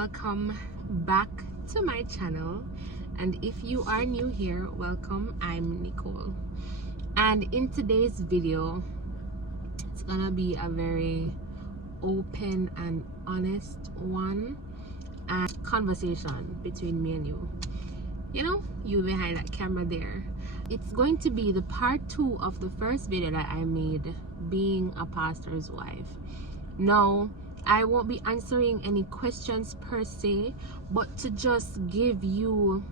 welcome back to my channel. And if you are new here, welcome. I'm Nicole, and in today's video it's gonna be a very open and honest one and conversation between me and you behind that camera there. It's going to be the part 2 of the first video that I made, being a pastor's wife. No, I won't be answering any questions per se, but to just give you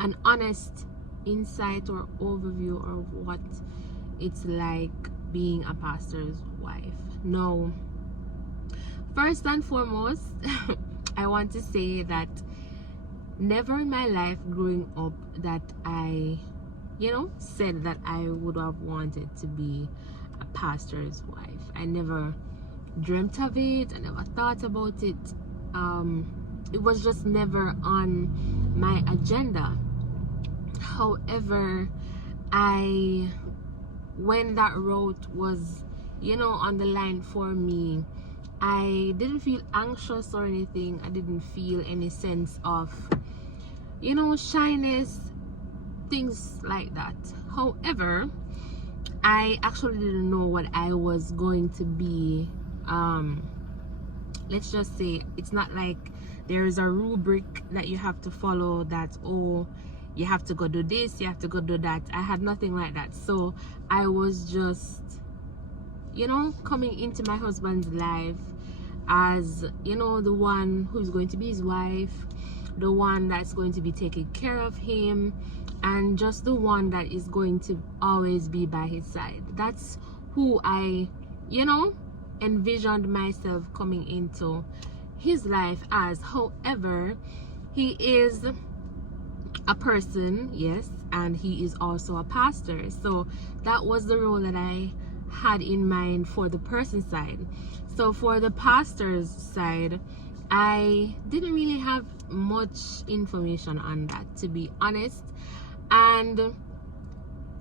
an honest insight or overview of what it's like being a pastor's wife. No, first and foremost, I want to say that never in my life growing up that I said that I would have wanted to be a pastor's wife. I never dreamt of it. I never thought about it. It was just never on my agenda. However, when that route was on the line for me, I didn't feel anxious or anything. I didn't feel any sense of shyness, things like that. However, I actually didn't know what I was going to be. Let's just say it's not like there's a rubric that you have to follow, that you have to go do this, you have to go do that. I had nothing like that. So I was just coming into my husband's life as the one who's going to be his wife, the one that's going to be taking care of him, and just the one that is going to always be by his side. That's who I envisioned myself coming into his life as. However, he is a person, yes, and he is also a pastor. So that was the role that I had in mind for the person side. So for the pastor's side, I didn't really have much information on that, to be honest. And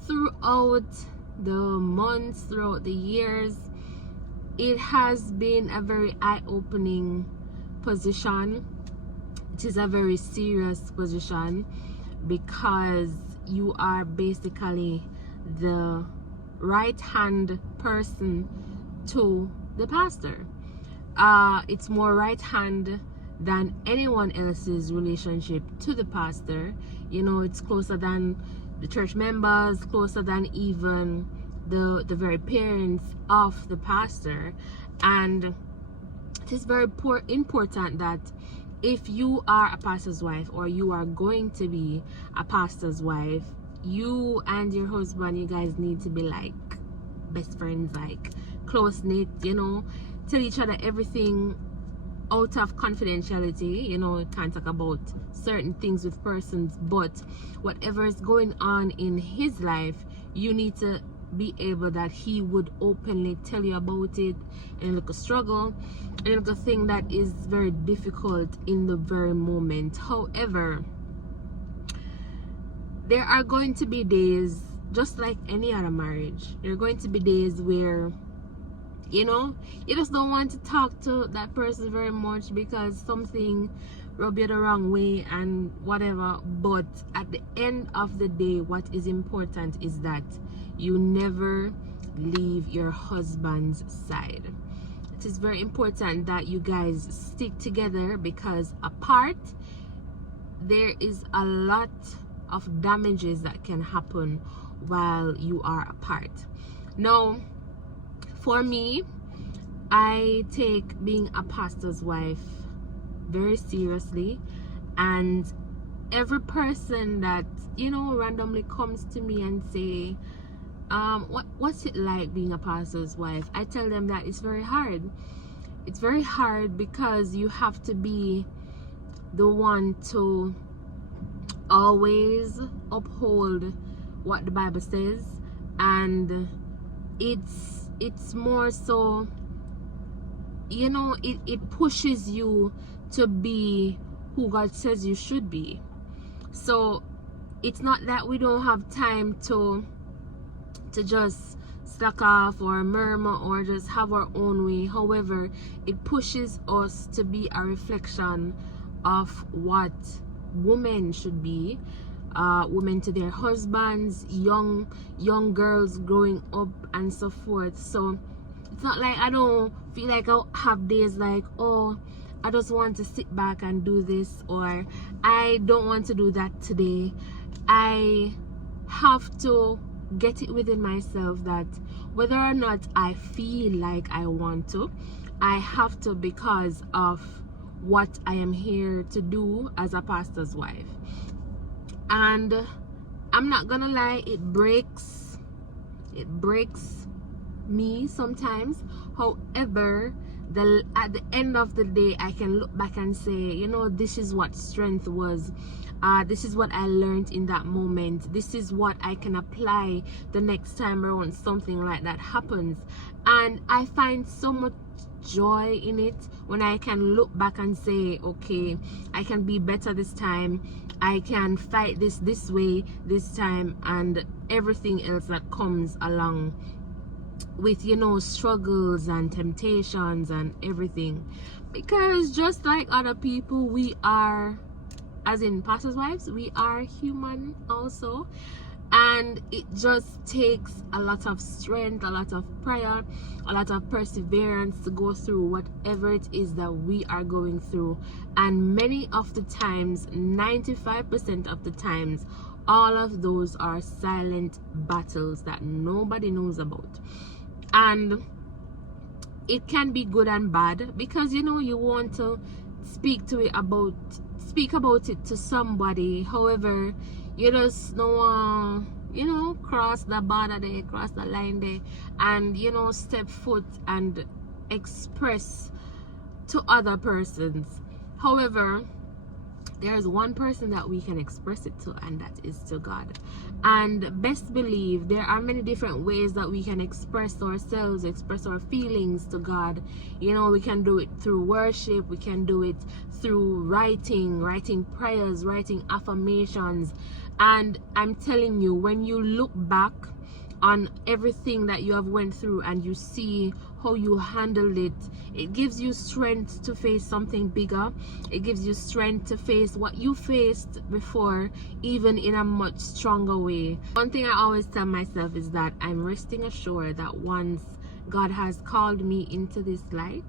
throughout the months, throughout the years, it has been a very eye-opening position. It is a very serious position because you are basically the right-hand person to the pastor. It's more right-hand than anyone else's relationship to the pastor. It's closer than the church members, closer than even the very parents of the pastor. And it is very important that if you are a pastor's wife, or you are going to be a pastor's wife, you and your husband, you guys need to be like best friends, like close-knit, tell each other everything out of confidentiality. You can't talk about certain things with persons, but whatever is going on in his life, you need to be able that he would openly tell you about it, and like a struggle and like a thing that is very difficult in the very moment. However, there are going to be days, just like any other marriage, there are going to be days where you just don't want to talk to that person very much because something rubbed you the wrong way and whatever. But at the end of the day, what is important is that you never leave your husband's side. It is very important that you guys stick together, because apart there is a lot of damages that can happen while you are apart. Now, for me, I take being a pastor's wife very seriously, and every person that randomly comes to me and say, what's it like being a pastor's wife, I tell them that it's very hard. It's very hard because you have to be the one to always uphold what the Bible says, and it's more so it pushes you to be who God says you should be. So it's not that we don't have time to just slack off or murmur or just have our own way. However, it pushes us to be a reflection of what women should be, women to their husbands, young girls growing up, and so forth. So it's not like I don't feel like I'll have days like, oh, I just want to sit back and do this, or I don't want to do that today. I have to get it within myself that whether or not I feel like I want to, I have to, because of what I am here to do as a pastor's wife. And I'm not gonna lie, it breaks me sometimes. However, at the end of the day, I can look back and say, you know, this is what strength was. This is what I learned in that moment. This is what I can apply the next time around something like that happens. And I find so much joy in it when I can look back and say, okay, I can be better this time. I can fight this way this time, and everything else that comes along with, you know, struggles and temptations and everything. Because just like other people, we are, as in pastors' wives, we are human also, and it just takes a lot of strength, a lot of prayer, a lot of perseverance to go through whatever it is that we are going through. And many of the times, 95% of the times, all of those are silent battles that nobody knows about. And it can be good and bad, because, you know, you want to speak about it to somebody. However, you just don't want, you know, cross the border there, cross the line there, and, you know, step foot and express to other persons. However, there's one person that we can express it to, and that is to God. And best believe there are many different ways that we can express ourselves, express our feelings to God. You know, we can do it through worship, we can do it through writing prayers, writing affirmations. And I'm telling you, when you look back on everything that you have went through and you see how you handled it, it gives you strength to face something bigger. It gives you strength to face what you faced before, even in a much stronger way. One thing I always tell myself is that I'm resting assured that once God has called me into this light,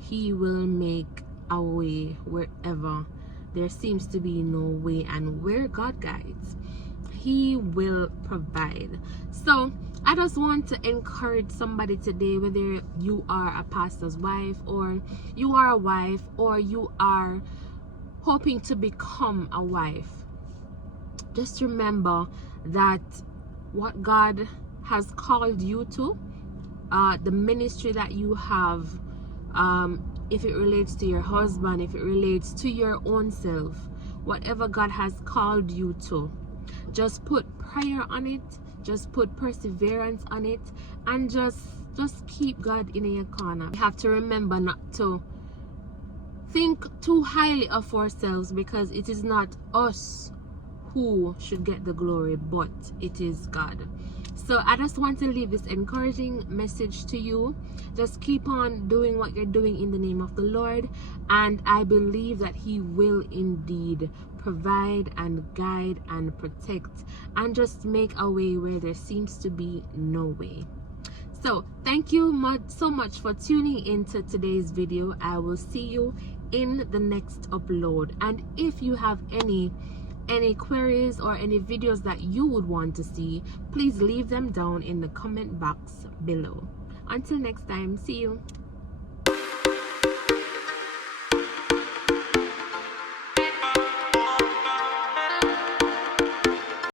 He will make a way wherever there seems to be no way, and where God guides, He will provide. So I just want to encourage somebody today, whether you are a pastor's wife, or you are a wife, or you are hoping to become a wife. Just remember that what God has called you to, the ministry that you have, if it relates to your husband, if it relates to your own self, whatever God has called you to, just put prayer on it, just put perseverance on it, and just keep God in your corner. We have to remember not to think too highly of ourselves, because it is not us who should get the glory, but it is God. So I just want to leave this encouraging message to you. Just keep on doing what you're doing in the name of the Lord, and I believe that He will indeed provide and guide and protect, and just make a way where there seems to be no way. So thank you so much for tuning into today's video. I will see you in the next upload, and if you have any queries or any videos that you would want to see, please leave them down in the comment box below. Until next time, see you.